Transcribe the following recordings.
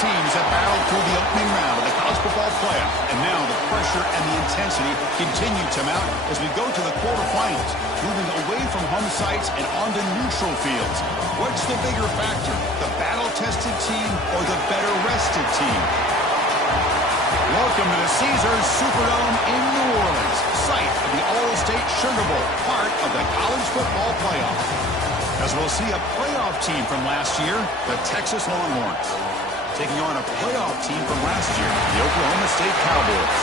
teams have battled through the opening round of the college football playoff, and now the pressure and the intensity continue to mount as we go to the quarterfinals, moving away from home sites and onto neutral fields. What's the bigger factor, the battle-tested team or the better-rested team? Welcome to the Caesars Superdome in New Orleans, site of the All-State Sugar Bowl, part of the college football playoff. As we'll see a playoff team from last year, the Texas Longhorns, taking on a playoff team from last year, the Oklahoma State Cowboys.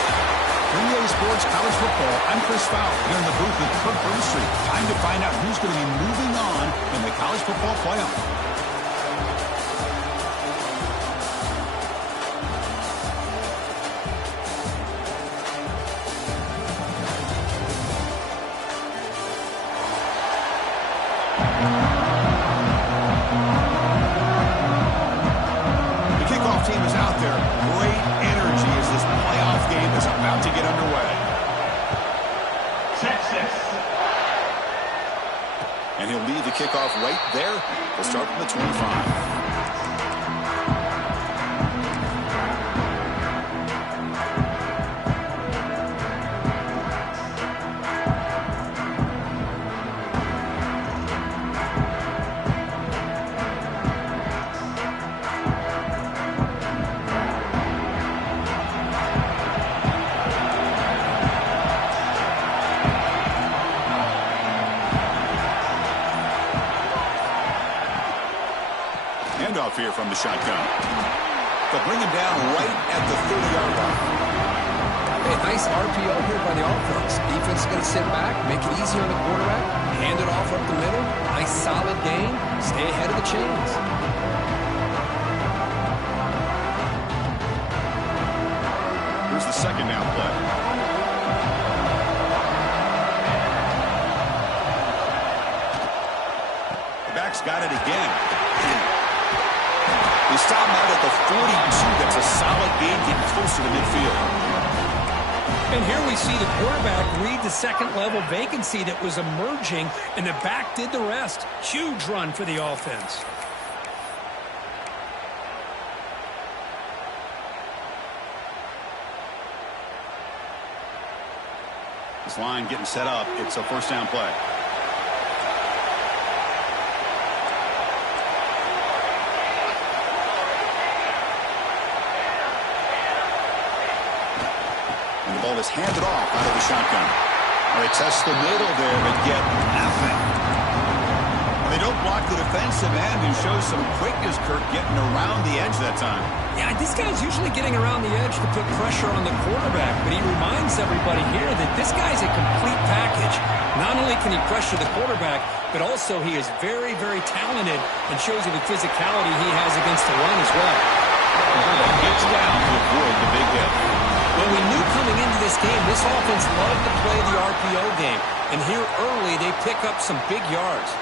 For EA Sports College Football, I'm Chris Fowler, here in the booth with Kirk Burnstreet. Time to find out who's going to be moving on in the college football playoff. Team is out there. Great energy as this playoff game is about to get underway. Texas. And he'll lead the kickoff right there. We'll start from the 25. Handoff here from the shotgun. They'll bring him down right at the 30-yard line. Hey, nice RPO here by the offense. Defense is going to sit back, make it easy on the quarterback, hand it off up the middle. Nice solid game. Stay ahead of the chains. Here's the second down play. The back's got it again. They stop him out at the 42. That's a solid gain, getting closer to midfield. And here we see the quarterback read the second-level vacancy that was emerging, and the back did the rest. Huge run for the offense. This line getting set up. It's a first down play. The ball is handed off out of the shotgun. They test the middle there, but get nothing. And they don't block the defensive end, who shows some quickness, Kirk, getting around the edge that time. Yeah, this guy's usually getting around the edge to put pressure on the quarterback, but he reminds everybody here that this guy's a complete package. Not only can he pressure the quarterback, but also he is very, very talented and shows you the physicality he has against the run as well. Gets down to avoid the big hit. Well, we knew coming into this game, this offense loved to play the RPO game. And here early, they pick up some big yards.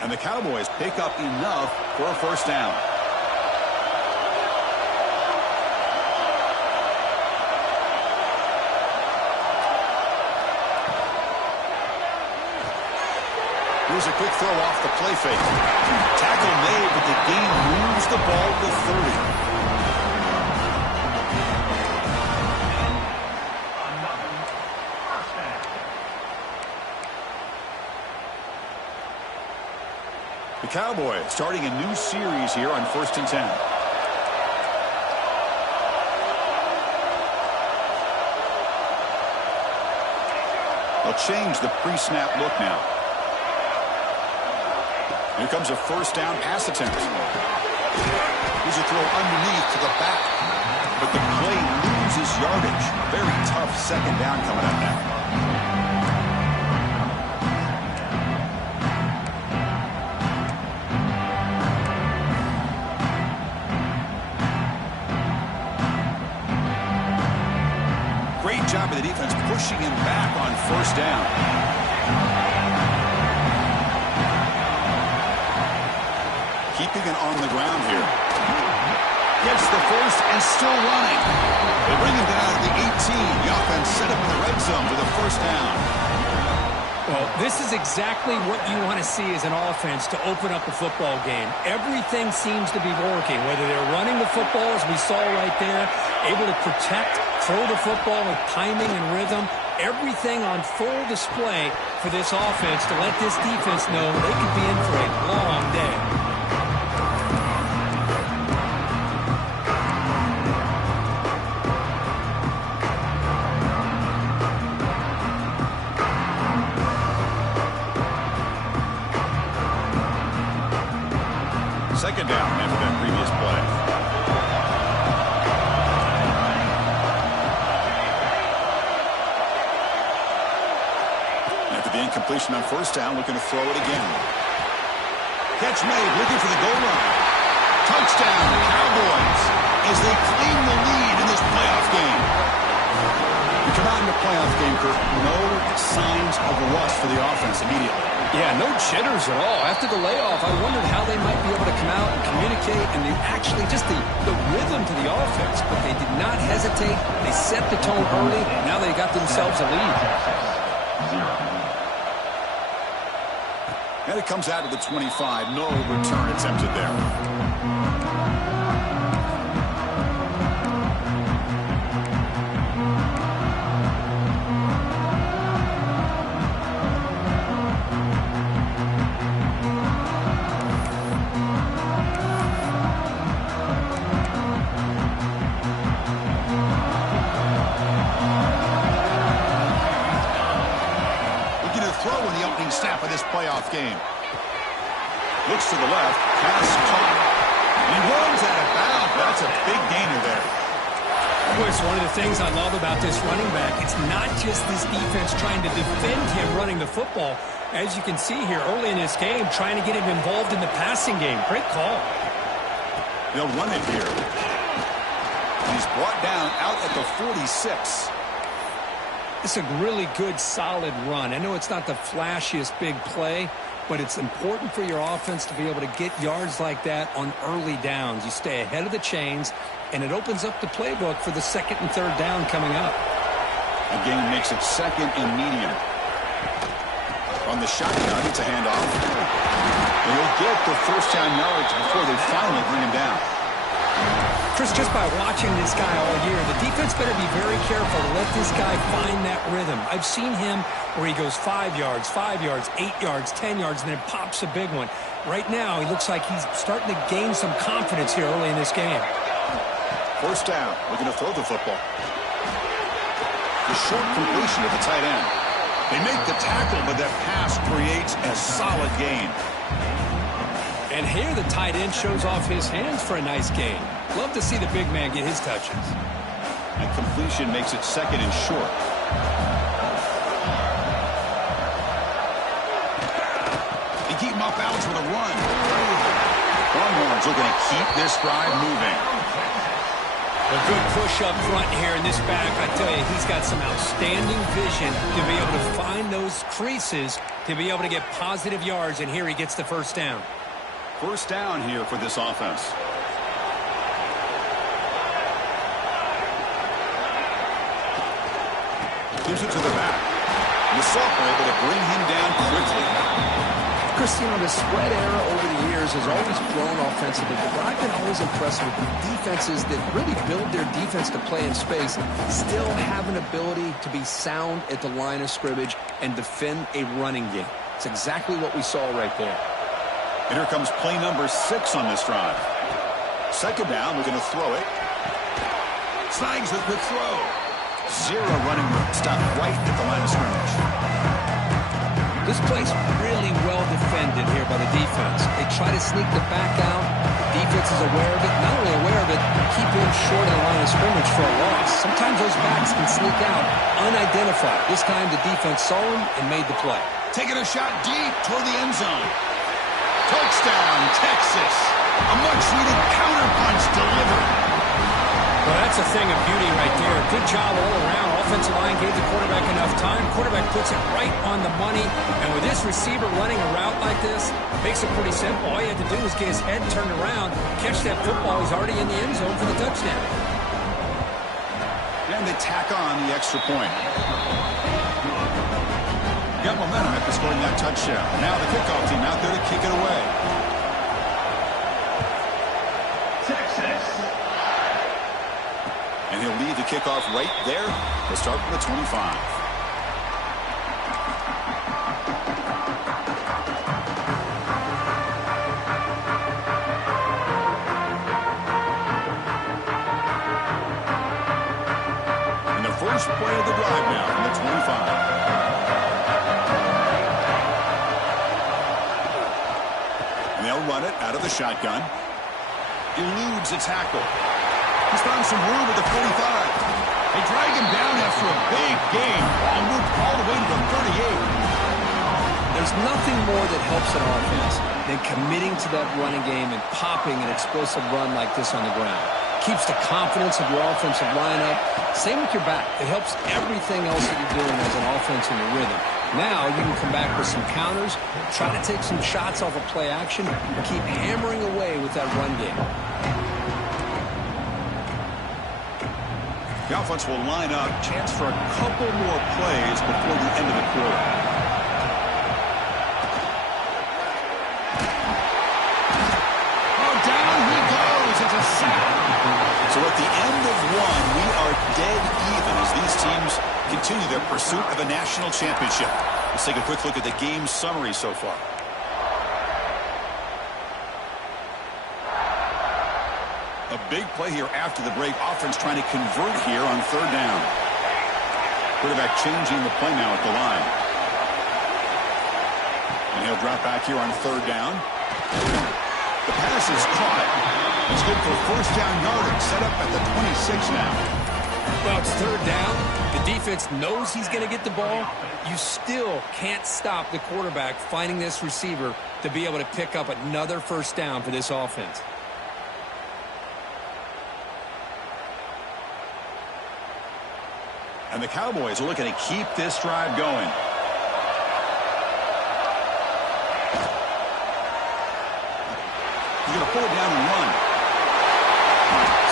And the Cowboys pick up enough for a first down. Here's a quick throw off the play fake. Tackle made, but the gain moves the ball to 30. The Cowboys starting a new series here on 1st and 10. They'll change the pre-snap look now. Here comes a first down pass attempt. Here's a throw underneath to the back. But the play loses yardage. Very tough second down coming up now. Great job of the defense pushing him back on first down. Keeping it on the ground here. Gets the first and still running. They bring him down to the 18. The offense set up in the red This is exactly what you want to see as an offense to open up a football game. Everything seems to be working, whether they're running the football, as we saw right there, able to protect, throw the football with timing and rhythm. Everything on full display for this offense to let this defense know they could be in for a long day. Second down after that previous play. After the incompletion on first down, looking to throw it again. Catch made, looking for the goal line. Touchdown, Cowboys, as they claim the lead in this playoff game. We come out in the playoff game, Kurt, no signs of rust for the offense immediately. Yeah, no jitters at all. After the layoff, I wondered how they might be able to come out and communicate and actually just the rhythm to the offense. But they did not hesitate. They set the tone early. Now they got themselves a lead. And it comes out of the 25. No return attempted there. Snap of this playoff game. Looks to the left, pass caught. And he runs out of bounds. That's a big gainer there. Boy, it's one of the things I love about this running back. It's not just this defense trying to defend him running the football. As you can see here early in this game, trying to get him involved in the passing game. Great call. They'll run it here. He's brought down out at the 46. It's a really good, solid run. I know it's not the flashiest big play, but it's important for your offense to be able to get yards like that on early downs. You stay ahead of the chains, and it opens up the playbook for the second and third down coming up. Again, makes it second and medium. On the shotgun, it's a handoff. And he'll get the first down yards before they finally bring him down. Chris, just by watching this guy all year, the defense better be very careful to let this guy find that rhythm. I've seen him where he goes 5 yards, 8 yards, 10 yards, and then pops a big one. Right now, he looks like he's starting to gain some confidence here early in this game. First down, looking to throw the football. The short completion of the tight end. They make the tackle, but that pass creates a solid gain. And here the tight end shows off his hands for a nice gain. Love to see the big man get his touches. And completion makes it second and short. They keep him off balance with a run. Longhorns looking to keep this drive moving. A good push up front here in this back. I tell you, he's got some outstanding vision to be able to find those creases, to be able to get positive yards, and here he gets the first down. First down here for this offense. Gives it to the back. And the sophomore able to bring him down quickly. Chris, you know, the spread era over the years has always grown offensively, but what I've been always impressed with defenses that really build their defense to play in space still have an ability to be sound at the line of scrimmage and defend a running game. It's exactly what we saw right there. And here comes play number 6 on this drive. Second down, we're going to throw it. Snags the quick throw. Zero running room. Stop right at the line of scrimmage. This play's really well defended here by the defense. They try to sneak the back out. The defense is aware of it. Not only aware of it, keep him short of the line of scrimmage for a loss. Sometimes those backs can sneak out unidentified. This time the defense saw him and made the play. Taking a shot deep toward the end zone. Touchdown, Texas. A much-needed counterpunch delivered. Well, that's a thing of beauty right there. Good job all around. Offensive line gave the quarterback enough time. Quarterback puts it right on the money. And with this receiver running a route like this, makes it pretty simple. All he had to do was get his head turned around, catch that football. He's already in the end zone for the touchdown. And they tack on the extra point. got momentum after scoring that touchdown. Now the kickoff team out there to kick it away. Texas. And he'll lead the kickoff right there to start from the 25. And the first play of the drive now from the 25. And they'll run it out of the shotgun. Eludes a tackle. He's found some room at the 45. They drag him down after a big game and moved all the way to the 38. There's nothing more that helps an offense than committing to that running game and popping an explosive run like this on the ground. Keeps the confidence of your offensive lineup. Same with your back. It helps everything else that you're doing as an offense in your rhythm. Now you can come back with some counters, try to take some shots off of play action, and keep hammering away with that run game. The offense will line up. Chance for a couple more plays before the end of the quarter. Oh, down he goes. It's a sack. So at the end of one, we are dead even as these teams continue their pursuit of a national championship. Let's take a quick look at the game summary so far. A big play here after the break. Offense trying to convert here on third down. Quarterback changing the play now at the line. And he'll drop back here on third down. The pass is caught. It's good for first down yardage. Set up at the 26 now. Well, it's third down. The defense knows he's going to get the ball. You still can't stop the quarterback finding this receiver to be able to pick up another first down for this offense. And the Cowboys are looking to keep this drive going. He's going to pull it down and run.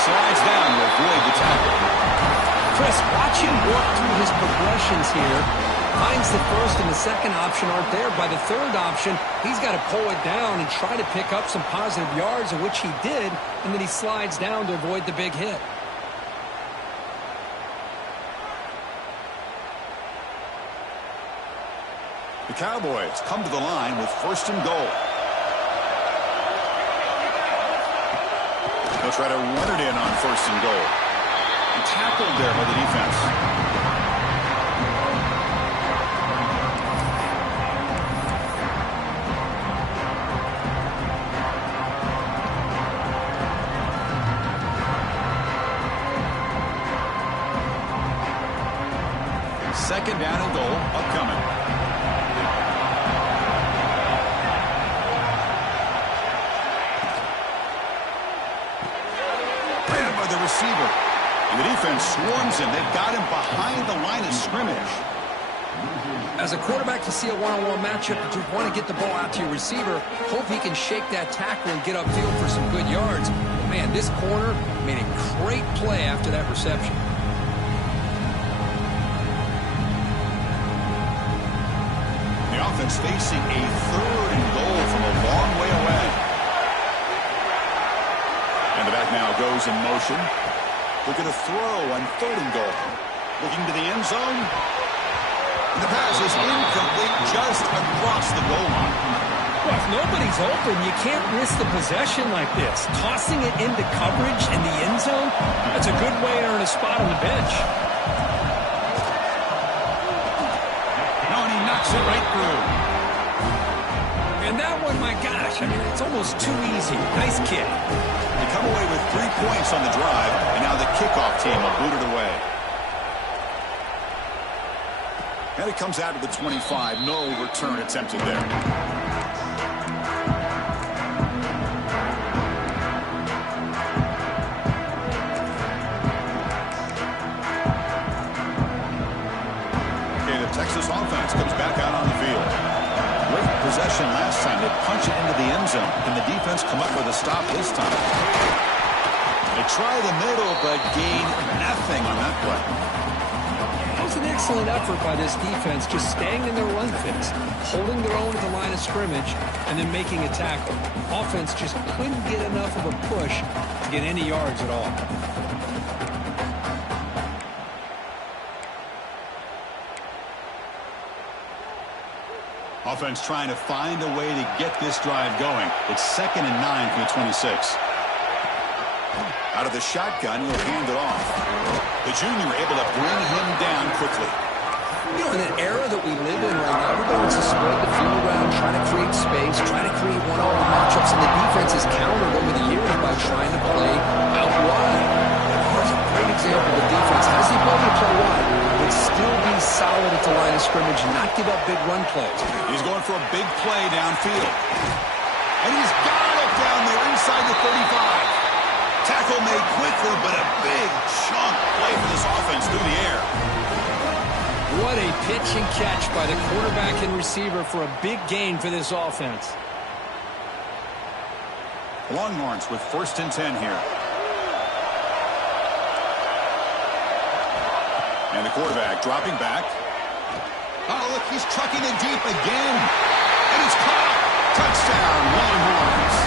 Slides down to avoid the tackle. Chris, watch him work through his progressions here. Finds the first and the second option aren't there. By the third option, he's got to pull it down and try to pick up some positive yards, of which he did, and then he slides down to avoid the big hit. The Cowboys come to the line with first and goal. They'll try to run it in on first and goal. And tackled there by the defense. Second down and goal upcoming. Receiver. And the defense swarms him. They've got him behind the line of scrimmage. As a quarterback, to see a one-on-one matchup, you want to get the ball out to your receiver. Hope he can shake that tackle and get upfield for some good yards. But man, this corner made a great play after that reception. The offense facing a third and goal from a long way away. And the back now goes in motion. Looking to throw on third and goal. Looking to the end zone. And the pass is incomplete just across the goal line. Well, if nobody's open, you can't risk the possession like this. Tossing it into coverage in the end zone, that's a good way to earn a spot on the bench. No, and he knocks it right through. And that one, my gosh, I mean, it's almost too easy. Nice kick. They come away with 3 points on the drive, and now the kickoff team will boot it away. And it comes out to the 25. No return attempted there. Okay, the Texas offense comes back out on the field. Great possession last time. They punch it into the end zone. Can the defense come up with a stop this time? They try the middle, but gain nothing on that play. Those an excellent effort by this defense, just staying in their run fits, holding their own at the line of scrimmage, and then making a tackle. Offense just couldn't get enough of a push to get any yards at all. Offense trying to find a way to get this drive going. It's 2nd and 9 from the 26. Out of the shotgun, he'll hand it off. The junior able to bring him down quickly. You know, in an era that we live in right now, everybody wants to spread the field around, try to create space, try to create one-on-one matchups, and the defense is countered over the years by trying to play out wide. Here's a great example. The defense has the ability to play wide, but still be solid at the line of scrimmage and not give up big run plays. He's going for a big play downfield. And he's got it down there inside the 35. Tackle made quickly, but a big chunk play for this offense through the air. What a pitch and catch by the quarterback and receiver for a big gain for this offense. Longhorns with 1st and 10 here. And the quarterback dropping back. Oh, look, he's trucking it deep again. And it's caught. Touchdown, Longhorns.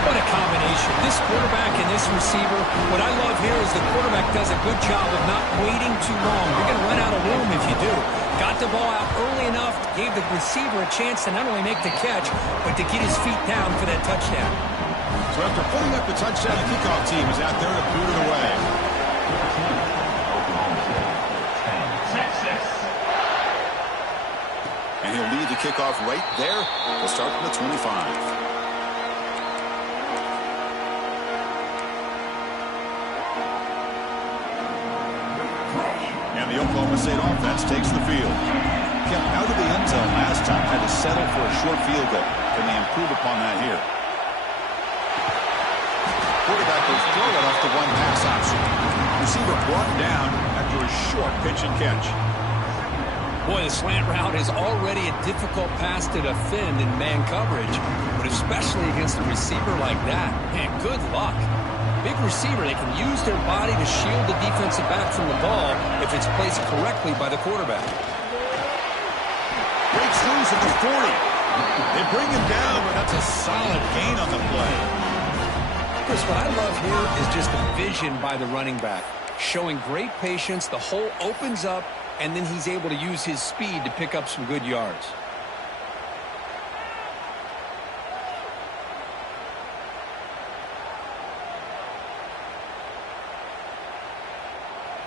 What a combination. This quarterback and this receiver, what I love here is the quarterback does a good job of not waiting too long. You're going to run out of room if you do. Got the ball out early enough, gave the receiver a chance to not only make the catch, but to get his feet down for that touchdown. So after putting up the touchdown, the kickoff team is out there to boot it away. And he'll lead the kickoff right there. We'll start from the 25. The Oklahoma State offense takes the field. Kept out of the end zone last time, had to settle for a short field goal. Can they improve upon that here? Quarterback will throw it off the one pass option. Receiver brought down after a short pitch and catch. Boy, the slant route is already a difficult pass to defend in man coverage, but especially against a receiver like that. Man, good luck. Big receiver, they can use their body to shield the defensive back from the ball if it's placed correctly by the quarterback. Breaks loose at the 40. They bring him down, but that's a solid gain on the play. Chris, what I love here is just the vision by the running back. Showing great patience, the hole opens up, and then he's able to use his speed to pick up some good yards.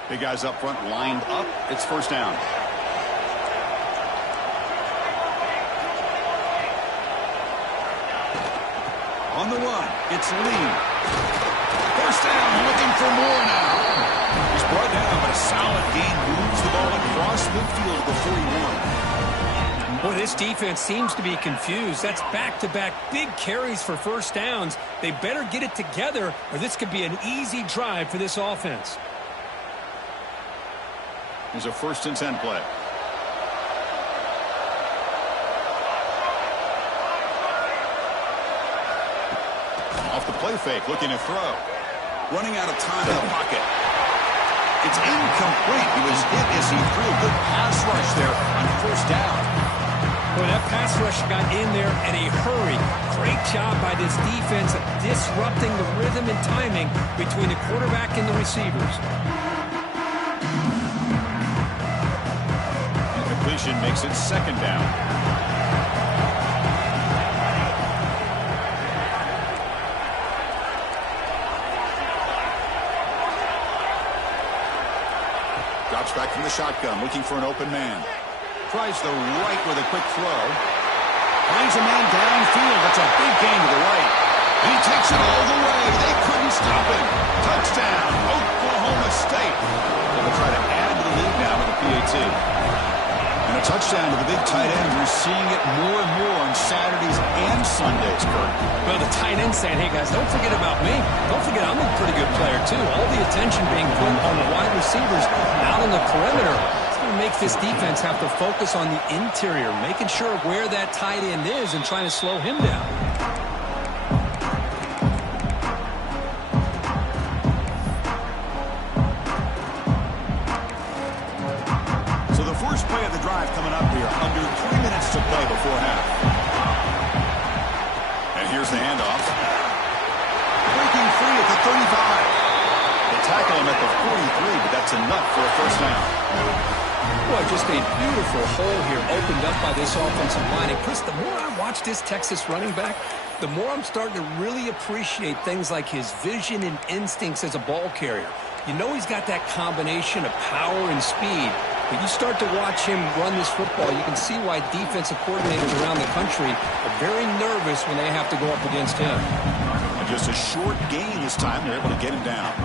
Big guys up front lined up. It's 1st down. On the run, it's Lee. 1st down, looking for more now. He's brought down, but a solid gain moves the ball across midfield to the 41. Boy, this defense seems to be confused. That's back-to-back big carries for 1st downs. They better get it together, or this could be an easy drive for this offense. Here's a 1st and 10 play. Off the play fake, looking to throw. Running out of time in the pocket. It's incomplete. He was hit as he threw a good pass rush there on 1st down. Boy, that pass rush got in there in a hurry. Great job by this defense of disrupting the rhythm and timing between the quarterback and the receivers. Completion makes it 2nd down. Drops back from the shotgun, looking for an open man. Tries the right with a quick throw. Finds a man downfield. That's a big gain to the right. And he takes it all the way. They couldn't stop him. Touchdown, Oklahoma State. They'll try to add to the lead now with the PAT. And a touchdown to the big tight end. We're seeing it more and more on Saturdays and Sundays, Kurt. Well, the tight end saying, hey, guys, don't forget about me. Don't forget I'm a pretty good player, too. All the attention being put on the wide receivers out on the perimeter. It's going to make this defense have to focus on the interior, making sure where that tight end is and trying to slow him down. play of the drive coming up here. Under 3 minutes to play before half. And here's the handoff. Breaking free at the 35. They tackle him at the 43, but that's enough for a first down. Boy, just a beautiful hole here opened up by this offensive line. And Chris, the more I watch this Texas running back, the more I'm starting to really appreciate things like his vision and instincts as a ball carrier. You know he's got that combination of power and speed. But you start to watch him run this football, you can see why defensive coordinators around the country are very nervous when they have to go up against him. And just a short gain this time. They're able to get him down.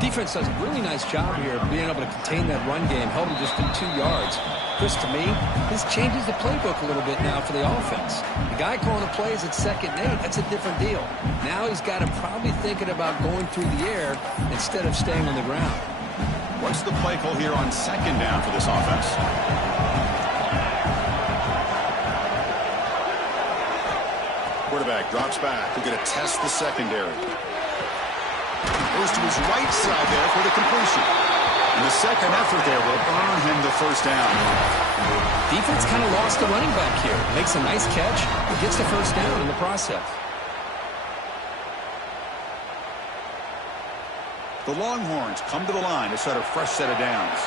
Defense does a really nice job here of being able to contain that run game, held him just in 2 yards. Chris, to me, this changes the playbook a little bit now for the offense. The guy calling the plays at 2nd and 8, that's a different deal. Now he's got him probably thinking about going through the air instead of staying on the ground. What's the play call here on 2nd down for this offense? Quarterback drops back. We're going to test the secondary. Goes to his right side there for the completion. And the second effort there will earn him the first down. Defense kind of lost the running back here. Makes a nice catch, but gets the first down in the process. The Longhorns come to the line to set a fresh set of downs.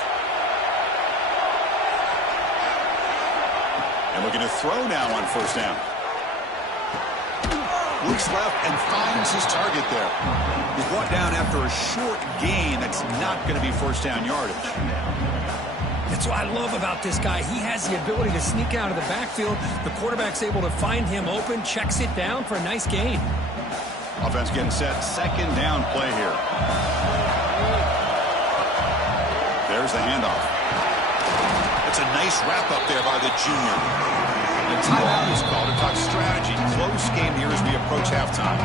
And looking to throw now on first down. Looks left and finds his target there. He's brought down after a short gain. That's not going to be first down yardage. That's what I love about this guy. He has the ability to sneak out of the backfield. The quarterback's able to find him open, checks it down for a nice gain. Offense getting set. 2nd down play here. There's the handoff. It's a nice wrap up there by the junior. The timeout is called to talk strategy. Close game here as we approach halftime.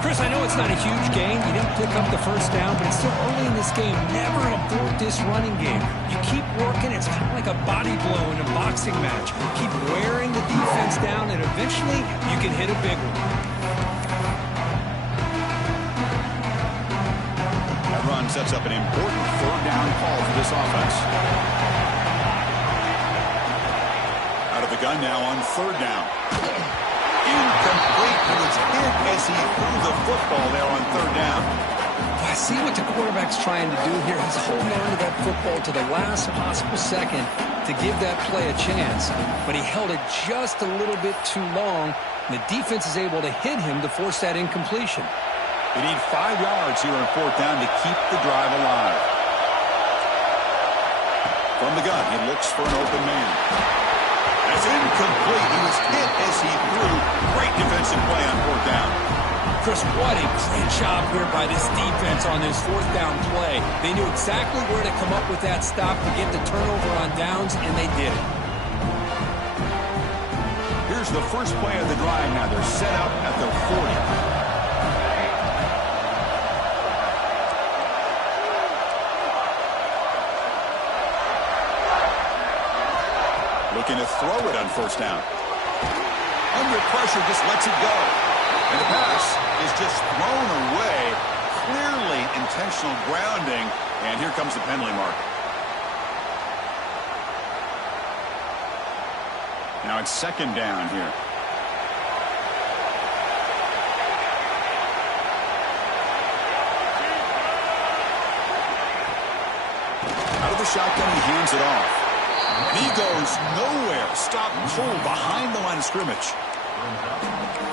Chris, I know it's not a huge gain. You didn't pick up the first down, but it's still early in this game. Never abort this running game. You keep working. It's kind of like a body blow in a boxing match. Keep wearing the defense down, and eventually you can hit a big one. That run sets up an important 3rd down call for this offense. Out of the gun now on 3rd down. Incomplete. He was hit as he threw the football there on 3rd down. I see what the quarterback's trying to do here. He's holding on to that football to the last possible second to give that play a chance. But he held it just a little bit too long. And the defense is able to hit him to force that incompletion. They need 5 yards here on 4th down to keep the drive alive. From the gun, he looks for an open man. That's incomplete. He was hit as he threw. Great defensive play on 4th down. Chris, what a great job here by this defense on this 4th down play. They knew exactly where to come up with that stop to get the turnover on downs, and they did it. Here's the first play of the drive now. They're set up at the 40. Looking to throw it on 1st down. Under pressure, just lets it go. And the pass is just thrown away. Clearly intentional grounding. And here comes the penalty mark. Now it's 2nd down here. Out of the shotgun, he hands it off. He goes nowhere. Stop cold behind the line of scrimmage.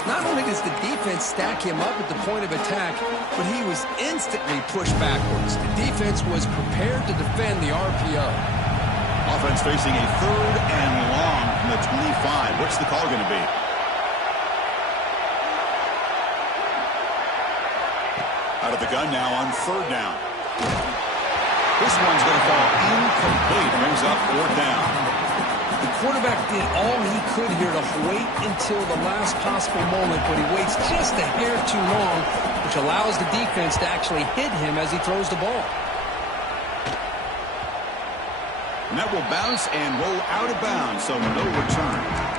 Not only does the defense stack him up at the point of attack, but he was instantly pushed backwards. The defense was prepared to defend the RPO. Offense facing a 3rd and long from the 25. What's the call going to be? Out of the gun now on 3rd down. This one's going to fall incomplete. Brings up 4th down. The quarterback did all he could here to wait until the last possible moment, but he waits just a hair too long, which allows the defense to actually hit him as he throws the ball. And that will bounce and roll out of bounds, so no return.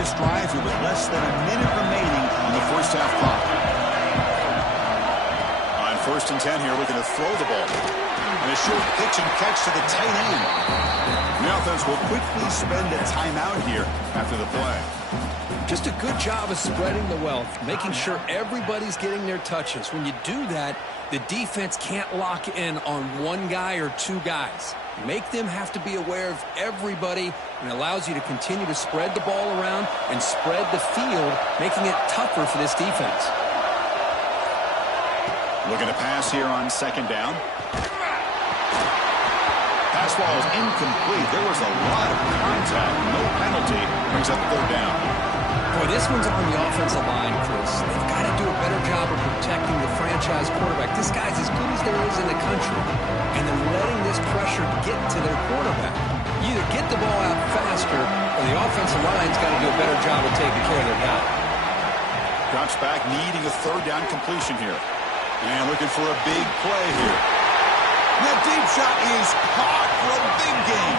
this drive here with less than a minute remaining on the first half clock. On 1st and 10 here, looking to throw the ball. And a short pitch and catch to the tight end. The offense will quickly spend a timeout here after the play. Just a good job of spreading the wealth, making sure everybody's getting their touches. When you do that, the defense can't lock in on one guy or two guys. Make them have to be aware of everybody, and allows you to continue to spread the ball around and spread the field, making it tougher for this defense. Looking to pass here on 2nd down. Pass ball is incomplete. There was a lot of contact. No penalty. Brings up 3rd down. Boy, this one's on the offensive line, Chris. They've got to do a better job of protecting the franchise quarterback. This guy's as good as there is in the country, and they're letting this pressure get to their quarterback. You either get the ball out faster, or the offensive line's got to do a better job of taking care of their guy. Drops back, needing a 3rd down completion here. And looking for a big play here. That deep shot is caught for a big gain.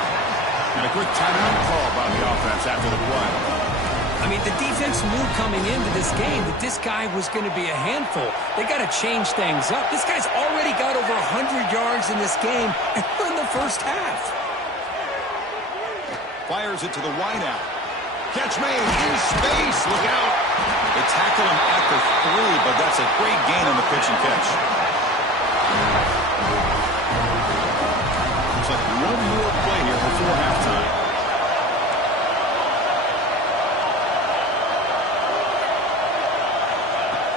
And a quick timeout call by the offense after the play. I mean, the defense knew coming into this game that this guy was going to be a handful. They got to change things up. This guy's already got over 100 yards in this game, and we're in the first half. Fires it to the wideout. Catch made in space. Look out. They tackle him at the 3, but that's a great gain on the pitch and catch. Looks like one more play here before halftime.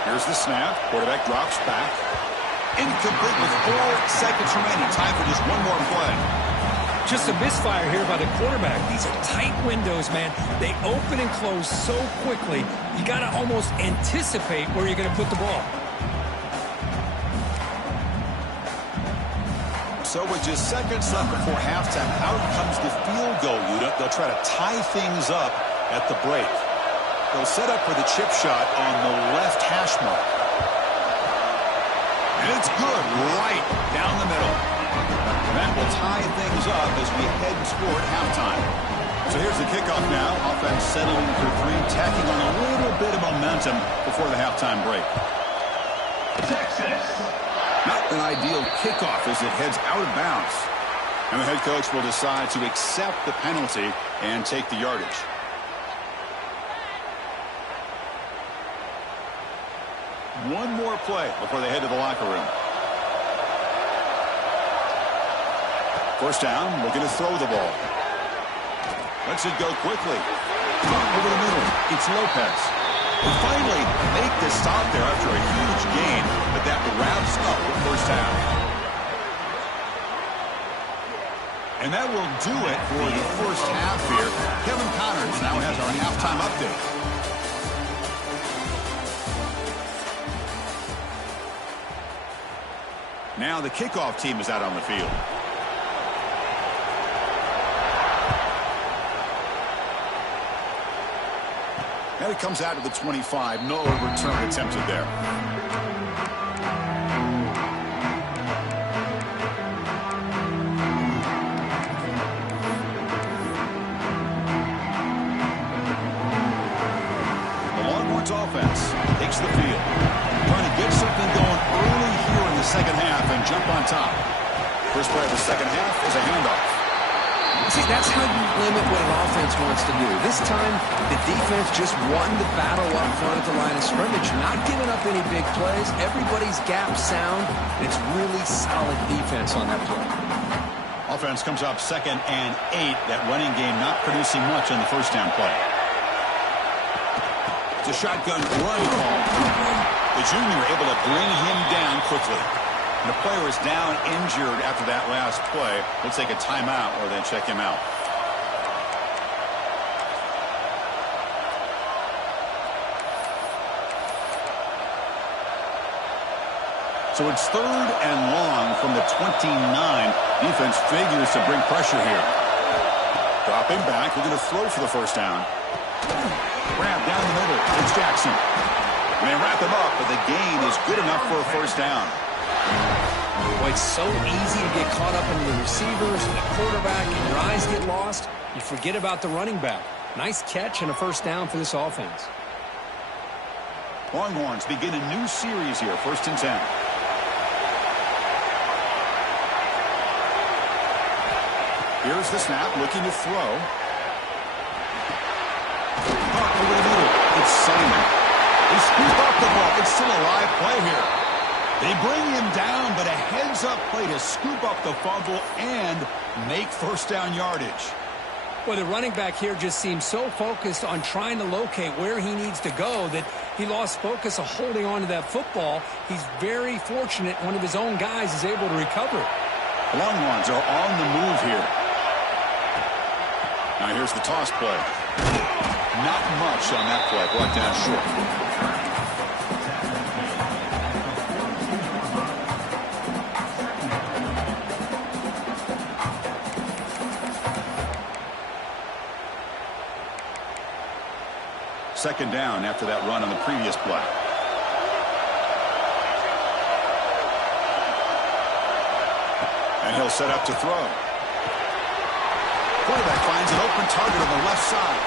Here's the snap. Quarterback drops back. Incomplete with 4 seconds remaining. Time for just one more play. Just a misfire here by the quarterback. These are tight windows, man. They open and close so quickly, you got to almost anticipate where you're going to put the ball. So with just seconds left before halftime, out comes the field goal unit. They'll try to tie things up at the break. They'll set up for the chip shot on the left hash mark. And it's good right down the middle. That will tie things up as we head toward halftime. So here's the kickoff now. Offense settling for 3, tacking on a little bit of momentum before the halftime break. Texas. Not an ideal kickoff as it heads out of bounds. And the head coach will decide to accept the penalty and take the yardage. One more play before they head to the locker room. 1st down, looking to throw the ball. Lets it go quickly. Over the middle, it's Lopez. We finally make the stop there after a huge gain, but that wraps up the first half. And that will do it for the first half here. Kevin Connors now has our halftime update. Now the kickoff team is out on the field. And it comes out of the 25. No return attempted there. The Longhorns offense takes the field. Trying to get something going early here in the second half and jump on top. First play of the second half is a handoff. See, that's how you limit what an offense wants to do. This time, the defense just won the battle up front at the line of scrimmage, not giving up any big plays. Everybody's gap sound. It's really solid defense on that play. Offense comes up 2nd and 8. That running game not producing much on the first down play. It's a shotgun run call. The junior able to bring him down quickly. And the player is down injured after that last play. We'll take a timeout or then check him out. So it's 3rd and long from the 29. Defense figures to bring pressure here. Dropping back. We're going to throw for the first down. Grab down the middle. It's Jackson. And they wrap him up, but the gain is good enough for a first down. Boy, it's so easy to get caught up in the receivers and the quarterback, and your eyes get lost. You forget about the running back. Nice catch and a first down for this offense. Longhorns begin a new series here, 1st and 10. Here's the snap, looking to throw. Over the middle. It's Simon. They scoop up the ball. It's still a live play here. They bring him down, but a heads-up play to scoop up the fumble and make first down yardage. Well, the running back here just seems so focused on trying to locate where he needs to go that he lost focus of holding on to that football. He's very fortunate one of his own guys is able to recover. The Longhorns are on the move here. Now here's the toss play. Not much on that play. Brought down short. Second down after that run on the previous play. And he'll set up to throw. Quarterback finds an open target on the left side.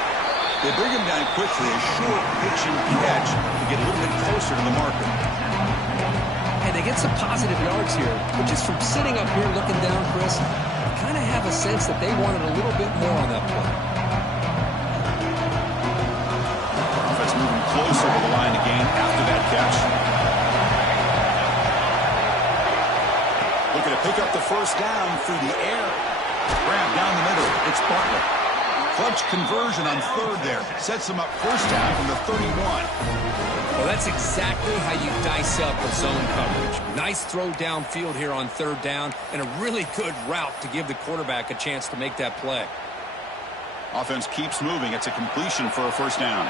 They bring him down quickly, a short pitch and catch to get a little bit closer to the marker. And they get some positive yards here, but just from sitting up here looking down, Chris, I kind of have a sense that they wanted a little bit more on that play. Offense moving closer to the line again after that catch. Looking to pick up the first down through the air. Grab down the middle. It's Bartlett. Clutch conversion on third there. Sets him up first down from the 31. Well, that's exactly how you dice up a zone coverage. Nice throw downfield here on third down and a really good route to give the quarterback a chance to make that play. Offense keeps moving. It's a completion for a first down.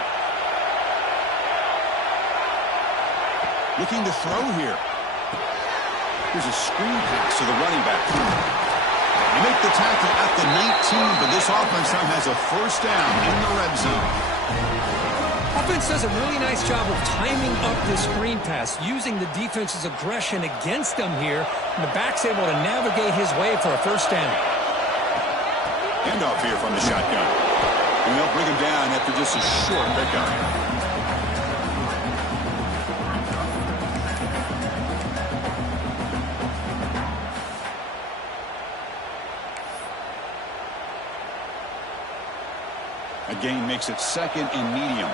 Looking to throw here. Here's a screen pass to the running back. They make the tackle at the 19, but this offense now has a first down in the red zone. Offense does a really nice job of timing up this screen pass, using the defense's aggression against them here, and the back's able to navigate his way for a first down. Handoff here from the shotgun. And they'll bring him down after just a short pickup. Gain makes it second and medium.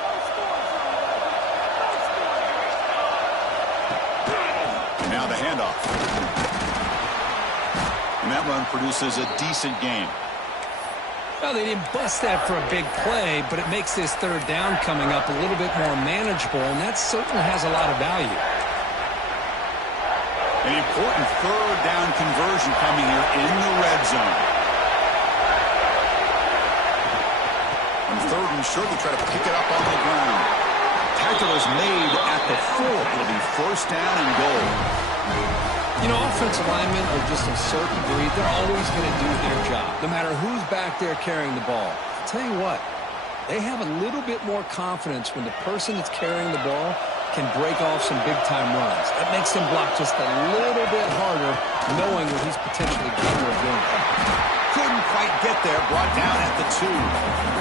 And now the handoff. And that run produces a decent gain. Well, they didn't bust that for a big play, but it makes this third down coming up a little bit more manageable, and that certainly has a lot of value. An important third down conversion coming here in the red zone. Third and short, they try to pick it up on the ground. Tackle is made at the 4. It'll be first down and goal. You know, offensive linemen are just a certain breed. They're always going to do their job, no matter who's back there carrying the ball. I'll tell you what, they have a little bit more confidence when the person that's carrying the ball can break off some big-time runs. That makes them block just a little bit harder, knowing what he's potentially capable of doing. Couldn't quite get there, brought down at the 2.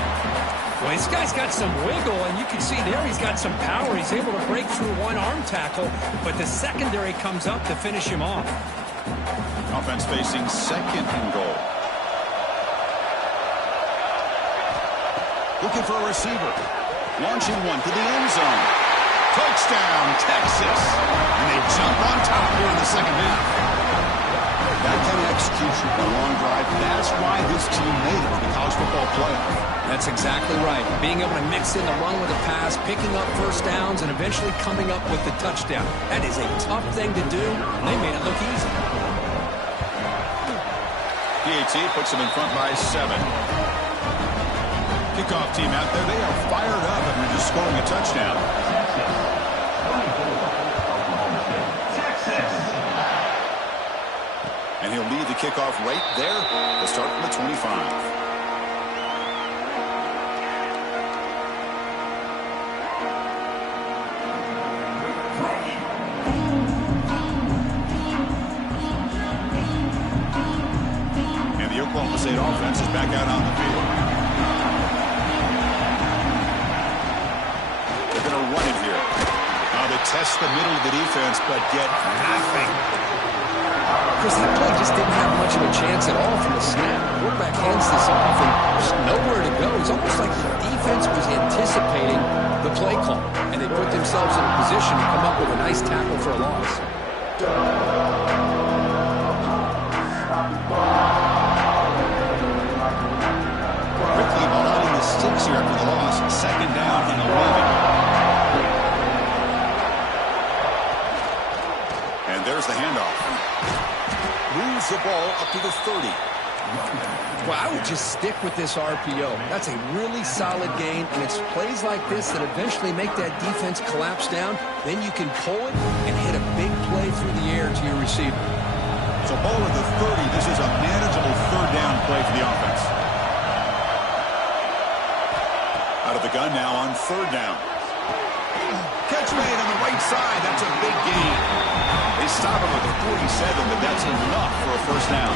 Well, this guy's got some wiggle, and you can see there he's got some power. He's able to break through one arm tackle, but the secondary comes up to finish him off. Offense facing second and goal. Looking for a receiver. Launching one to the end zone. Touchdown, Texas. And they jump on top here in the second half. That kind of execution, a long drive, that's why this team made it to the college football playoff. That's exactly right. Being able to mix in the run with the pass, picking up first downs, and eventually coming up with the touchdown. That is a tough thing to do, and they made it look easy. PAT puts them in front by 7. Kickoff team out there, they are fired up after just scoring a touchdown. And he'll lead the kickoff right there. They'll start from the 25. And the Oklahoma State offense is back out on the field. test the middle of the defense, but get nothing. Chris, that play just didn't have much of a chance at all from the snap. The quarterback hands this off, and there's nowhere to go. It's almost like the defense was anticipating the play call, and they put themselves in a position to come up with a nice tackle for a loss. Quickly behind the sticks here after the loss. Second down and 11. And there's the handoff. Moves the ball up to the 30. Well, I would just stick with this RPO. That's a really solid game, and it's plays like this that eventually make that defense collapse down. Then you can pull it and hit a big play through the air to your receiver. So ball at the 30. This is a manageable third down play for the offense. Out of the gun now on third down. Catch made on the right side. That's a big gain. They stop him at the 47, but that's enough for a first down.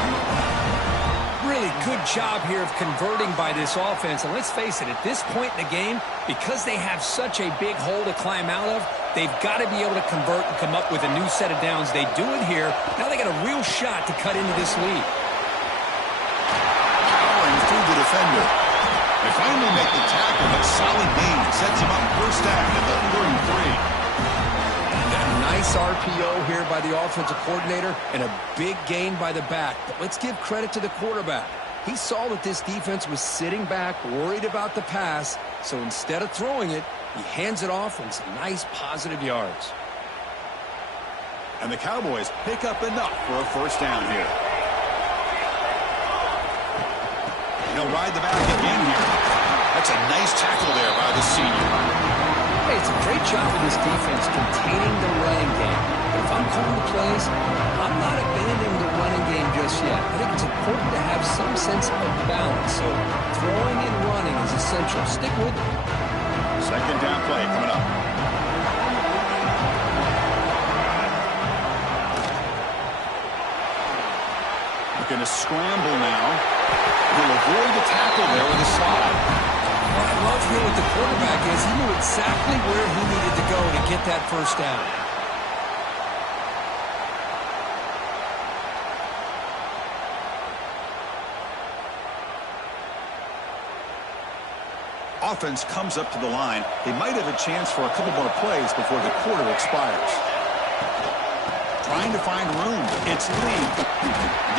Really good job here of converting by this offense. And let's face it, at this point in the game, because they have such a big hole to climb out of, they've got to be able to convert and come up with a new set of downs. They do it here. Now they got a real shot to cut into this lead. Powering through the defender. They finally make the tackle, but solid gain sets him up first down at the 33. Nice RPO here by the offensive coordinator and a big gain by the back. But let's give credit to the quarterback. He saw that this defense was sitting back, worried about the pass, so instead of throwing it, he hands it off and some nice positive yards. And the Cowboys pick up enough for a first down here. He'll ride the back again here. That's a nice tackle there by the senior. Hey, it's a great job of this defense containing the running game. But if I'm calling the plays, I'm not abandoning the running game just yet. I think it's important to have some sense of balance. So throwing and running is essential. Stick with it. Second down play coming up. Looking to scramble now. He'll avoid the tackle there with a slide. What I love here with the quarterback is he knew exactly where he needed to go to get that first down. Offense comes up to the line. They might have a chance for a couple more plays before the quarter expires. Trying to find room. It's Lee.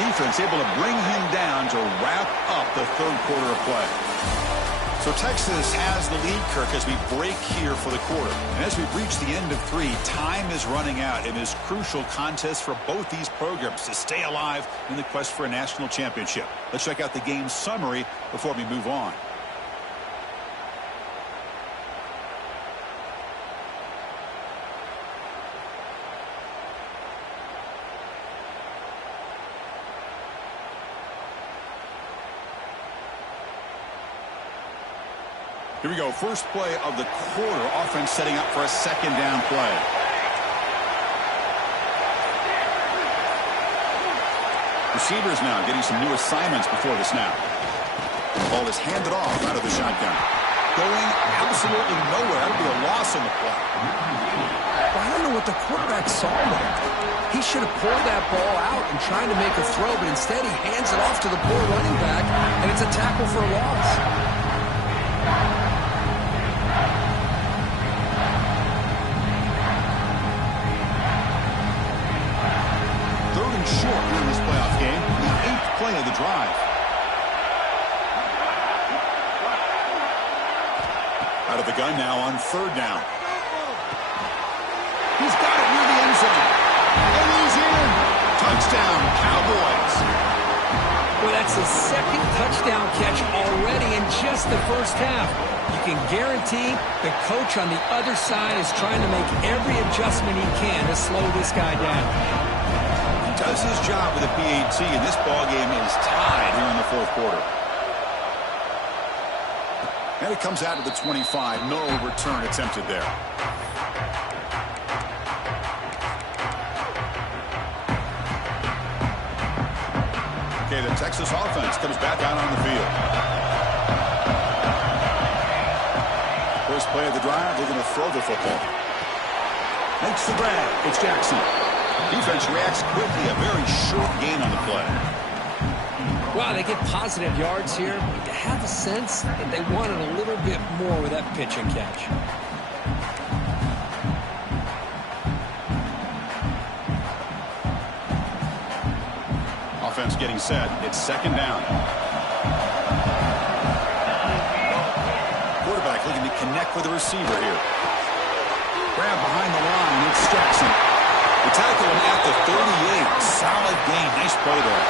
Defense able to bring him down to wrap up the third quarter of play. So Texas has the lead, Kirk, as we break here for the quarter. And as we reach the end of 3, time is running out in this crucial contest for both these programs to stay alive in the quest for a national championship. Let's check out the game summary before we move on. Here we go. First play of the quarter. Offense setting up for a second down play. Receivers now getting some new assignments before the snap. Ball is handed off out of the shotgun. Going absolutely nowhere. That would be a loss on the play. Well, I don't know what the quarterback saw there. He should have pulled that ball out and tried to make a throw, but instead he hands it off to the poor running back, and it's a tackle for a loss. Short in this playoff game, the 8th play of the drive. Out of the gun now on third down. He's got it near the end zone. And he's in. Touchdown, Cowboys. Well, that's his second touchdown catch already in just the first half. You can guarantee the coach on the other side is trying to make every adjustment he can to slow this guy down. Does his job with the PAT, and this ball game is tied here in the fourth quarter. And it comes out to the 25. No return attempted there. Okay, the Texas offense comes back out on the field. First play of the drive, they're going to throw the football. Makes the grab. It's Jackson. Defense reacts quickly. A very short gain on the play. Wow, they get positive yards here. But you have a sense that they wanted a little bit more with that pitch and catch. Offense getting set. It's second down. Quarterback looking to connect with the receiver here. Grab behind the line. It's Jackson. The tackle him at the 38. Solid gain. Nice play there.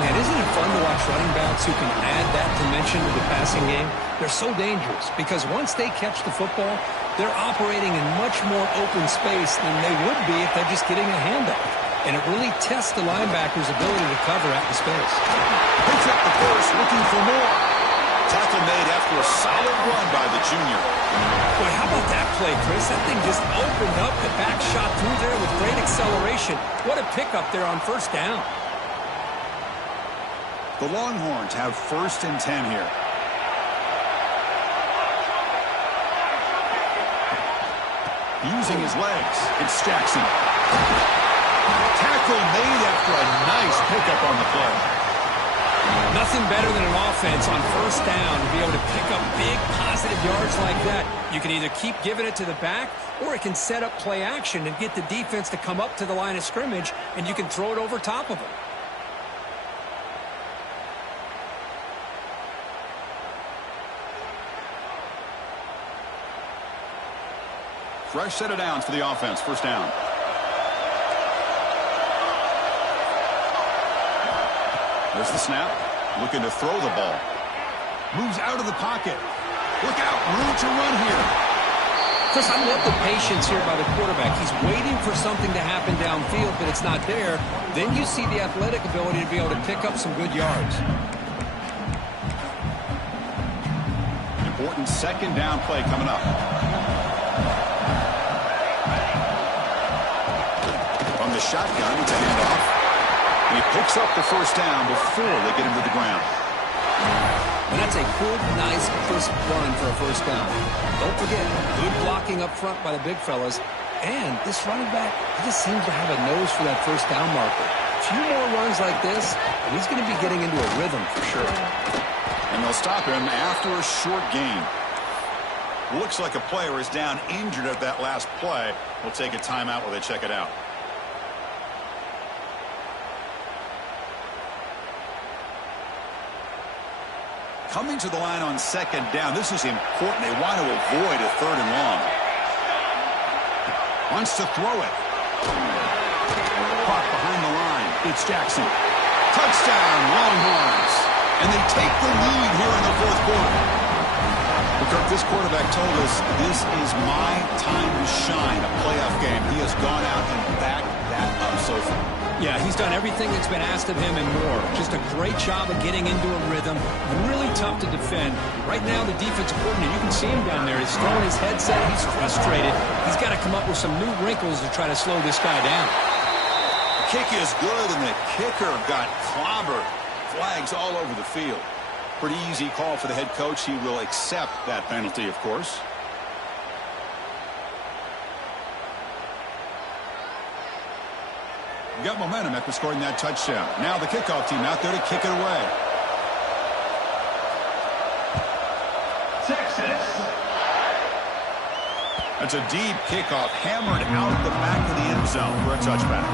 Man, isn't it fun to watch running backs who can add that dimension to the passing game? They're so dangerous because once they catch the football, they're operating in much more open space than they would be if they're just getting a handoff. And it really tests the linebacker's ability to cover out in space. Picks up the course, looking for more. Tackle made after a solid run by the junior. Boy, how about that play, Chris? That thing just opened up. The back shot through there with great acceleration. What a pickup there on first down. The Longhorns have 1st and 10 here. Using his legs, it's Jackson. Tackle made after a nice pickup on the play. Nothing better than an offense on first down to be able to pick up big positive yards like that. You can either keep giving it to the back, or it can set up play action and get the defense to come up to the line of scrimmage, and you can throw it over top of them. Fresh set of downs for the offense. First down. There's the snap. Looking to throw the ball. Moves out of the pocket. Look out. Room to run here. Chris, I love the patience here by the quarterback. He's waiting for something to happen downfield, but it's not there. Then you see the athletic ability to be able to pick up some good yards. Important second down play coming up. From the shotgun, it's a handoff. And he picks up the first down before they get him to the ground. And that's a good, nice, crisp run for a first down. Don't forget, good blocking up front by the big fellas. And this running back, he just seems to have a nose for that first down marker. A few more runs like this, and he's going to be getting into a rhythm for sure. And they'll stop him after a short gain. Looks like a player is down injured at that last play. We'll take a timeout while they check it out. Coming to the line on second down. This is important. They want to avoid a 3rd and long. Wants to throw it. Caught behind the line. It's Jackson. Touchdown, Longhorns. And they take the lead here in the 4th quarter. Kirk, this quarterback told us this is my time to shine, a playoff game. He has gone out and backed that up so far. Yeah, he's done everything that's been asked of him and more. Just a great job of getting into a rhythm. Really tough to defend. Right now, the defensive coordinator, you can see him down there. He's throwing his headset. He's frustrated. He's got to come up with some new wrinkles to try to slow this guy down. The kick is good, and the kicker got clobbered. Flags all over the field. Pretty easy call for the head coach. He will accept that penalty, of course. Got momentum after scoring that touchdown. Now the kickoff team out there to kick it away. Texas. That's a deep kickoff, hammered out the back of the end zone for a touchback.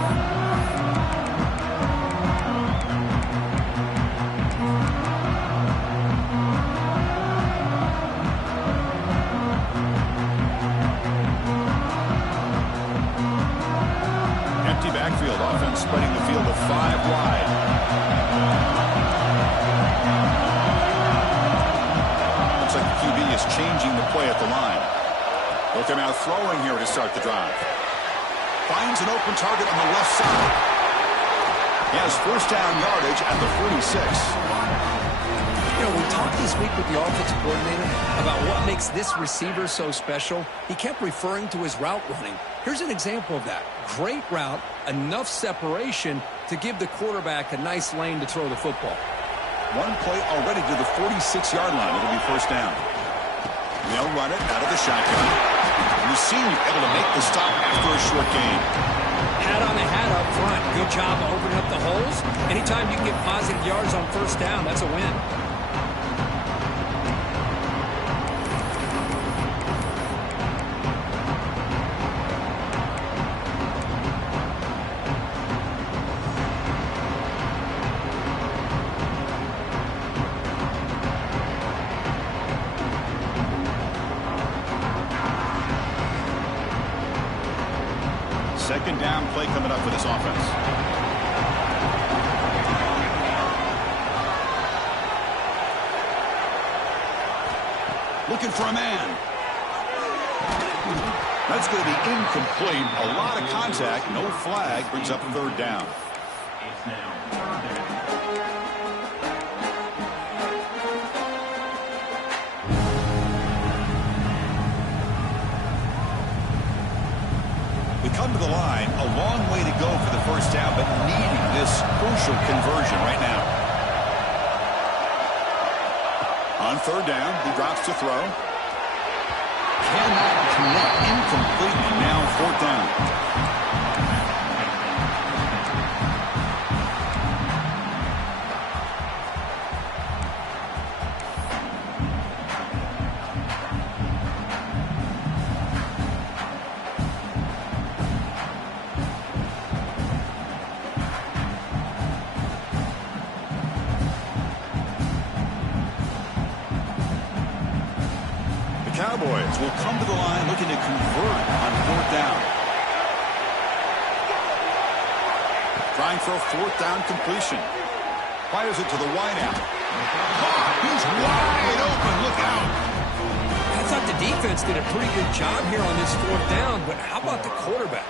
Backfield offense spreading the field of 5 wide. Looks like the QB is changing the play at the line. Look, they're now throwing here to start the drive. Finds an open target on the left side. He has first down yardage at the 46. You know, we talked this week with the offensive coordinator about what makes this receiver so special. He kept referring to his route running. Here's an example of that. Great route, enough separation to give the quarterback a nice lane to throw the football. One play already to the 46-yard line. It'll be first down. They'll run it out of the shotgun. Your senior able to make the stop after a short gain. Hat on the hat up front. Good job of opening up the holes. Anytime you can get positive yards on first down, that's a win. Second down play coming up for this offense. Looking for a man. That's going to be incomplete. A lot of contact. No flag. Brings up a third down. It's now third down. We come to the line, a long way to go for the first down, but needing this crucial conversion right now. On third down, he drops to throw. Cannot connect, incomplete, and now fourth down. Cowboys will come to the line looking to convert on fourth down. Trying for a fourth down completion. Fires it to the wideout. He's wide open. Look out. I thought the defense did a pretty good job here on this fourth down, but how about the quarterback?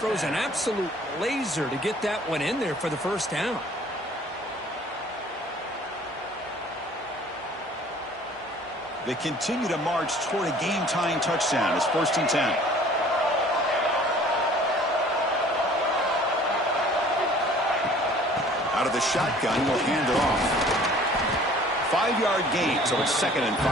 Throws an absolute laser to get that one in there for the first down. They continue to march toward a game-tying touchdown. It's 1st and 10. Out of the shotgun, he'll hand it off. 5-yard gain, so it's 2nd and 5.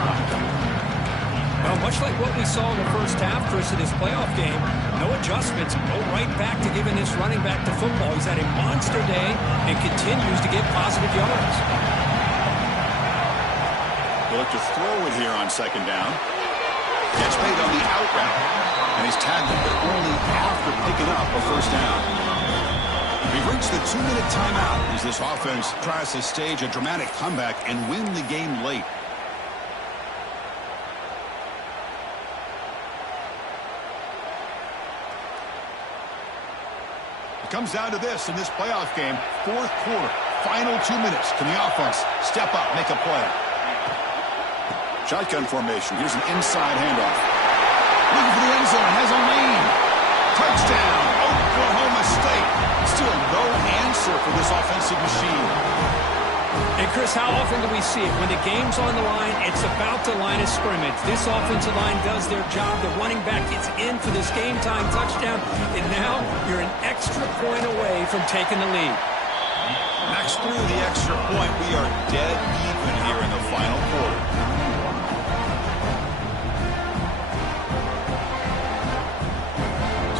Well, much like what we saw in the first half, Chris, of this playoff game, no adjustments. Go right back to giving this running back the football. He's had a monster day and continues to get positive yards. He'll look to throw it here on 2nd down. Gets made on the out route. And he's tackled, but only after picking up a first down. We've reached the 2-minute timeout as this offense tries to stage a dramatic comeback and win the game late. It comes down to this in this playoff game. 4th quarter, final 2 minutes. Can the offense step up, make a play? Shotgun formation. Here's an inside handoff. Looking for the end zone. Has a lane. Touchdown. Oklahoma State. Still no answer for this offensive machine. And, Chris, how often do we see it? When the game's on the line, it's about the line of scrimmage. This offensive line does their job. The running back gets in for this game-time touchdown. And now you're an extra point away from taking the lead. Next through the extra point, we are dead even here in the final quarter.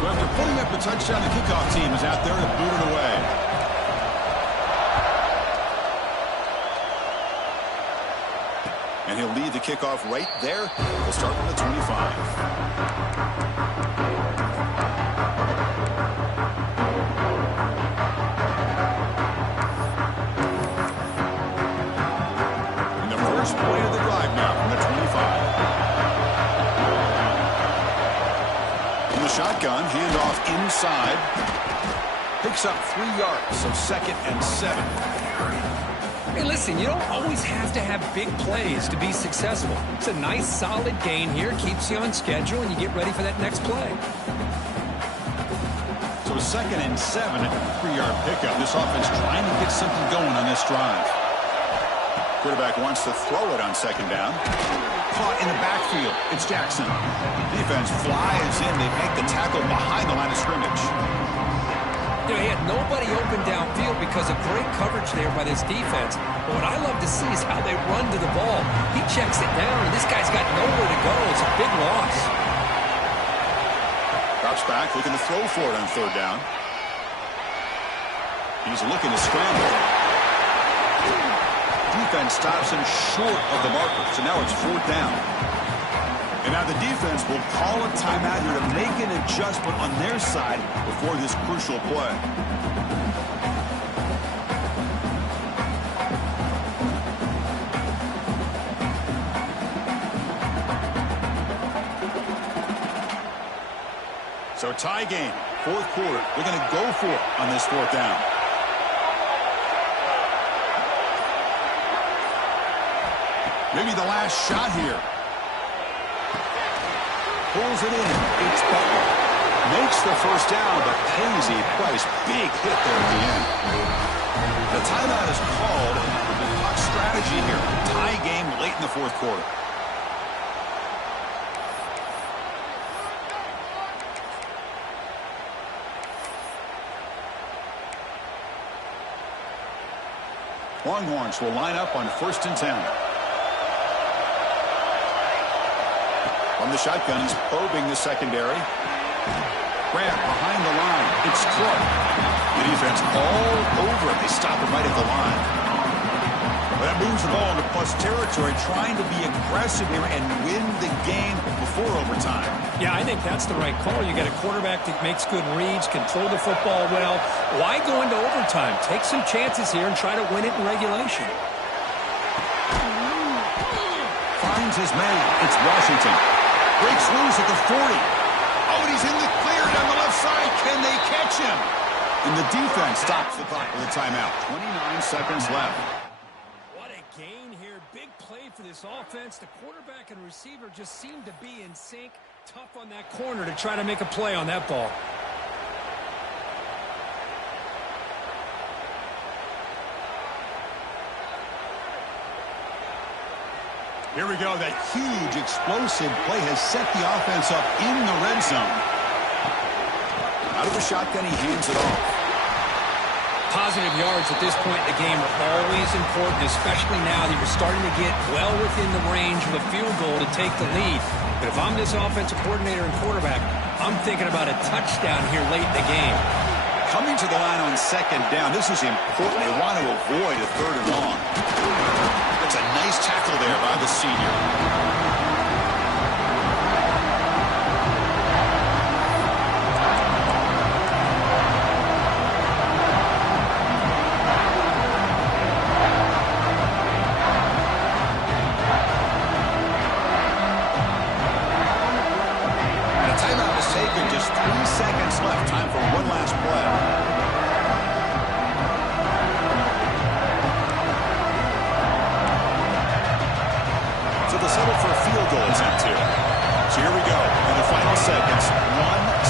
After putting up the touchdown, the kickoff team is out there to boot it away. And he'll lead the kickoff right there. We'll start from the 25. And the first play of the drive now from the 25. Shotgun, handoff inside. Picks up 3 yards, so 2nd and 7. Hey, listen, you don't always have to have big plays to be successful. It's a nice, solid gain here. Keeps you on schedule, and you get ready for that next play. So 2nd and 7 at the 3-yard pickup. This offense trying to get something going on this drive. Quarterback wants to throw it on 2nd down. Caught in the backfield. It's Jackson. Defense flies in. They make the tackle behind the line of scrimmage. You know, he had nobody open downfield because of great coverage there by this defense. But what I love to see is how they run to the ball. He checks it down, and this guy's got nowhere to go. It's a big loss. drops back, looking to throw for it on third down. He's looking to scramble. Defense stops him short of the marker, so now it's fourth down. And now the defense will call a timeout here to make an adjustment on their side before this crucial play. So tie game, fourth quarter. They're going to go for it on this fourth down. Maybe the last shot here. Pulls it in. It's Butler. Makes the first down, but pays a price. Big hit there at the end. The timeout is called. The clock strategy here. Tie game late in the fourth quarter. Longhorns will line up on 1st and 10. From the shotgun, he's probing the secondary. Grant behind the line. It's Clark. The defense all over him. They stop him right at the line. Well, that moves the ball into plus territory, trying to be aggressive here and win the game before overtime. Yeah, I think that's the right call. You got a quarterback that makes good reads, can throw the football well. Why go into overtime? Take some chances here and try to win it in regulation. Finds his man. It's Washington. Breaks loose at the 40. Oh, and he's in the clear down the left side. Can they catch him? And the defense stops the clock with a timeout. 29 seconds left. What a gain here. Big play for this offense. The quarterback and receiver just seem to be in sync. Tough on that corner to try to make a play on that ball. Here we go. That huge explosive play has set the offense up in the red zone. Out of the shotgun, he hands it off. Positive yards at this point in the game are always important, especially now that you're starting to get well within the range of a field goal to take the lead. But if I'm this offensive coordinator and quarterback, I'm thinking about a touchdown here late in the game. Coming to the line on second down, this is important. They want to avoid a third and long. That's a nice tackle there by the senior. Just 3 seconds left. Time for one last play. So they'll settle for a field goal attempt here. So here we go. In the final seconds, 1